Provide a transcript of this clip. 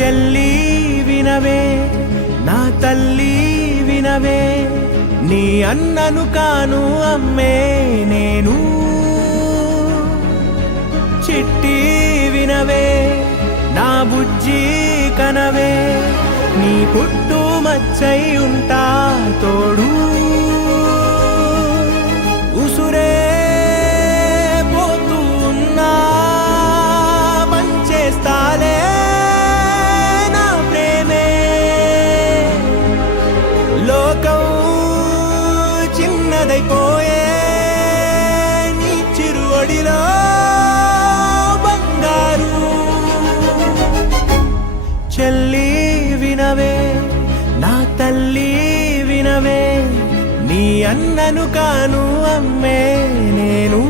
చెల్లి వినవే, నా తల్లి వినవే, నీ అన్నను కాను అమ్మే నేను. చిట్టి వినవే, నా బుజ్జి కనవే, నీ పుట్టు మచ్చై ఉంటా తోడు. ఉసురే పోతూ ఉన్నా పంచేస్తాలే నా ప్రేమే. లోకం చిన్నదైపోయే నీ చిరువడిలో బంగారు. చెల్లి వినవే, నా తల్లి వినవే, నీ అన్నను కాను అమ్మే నేను.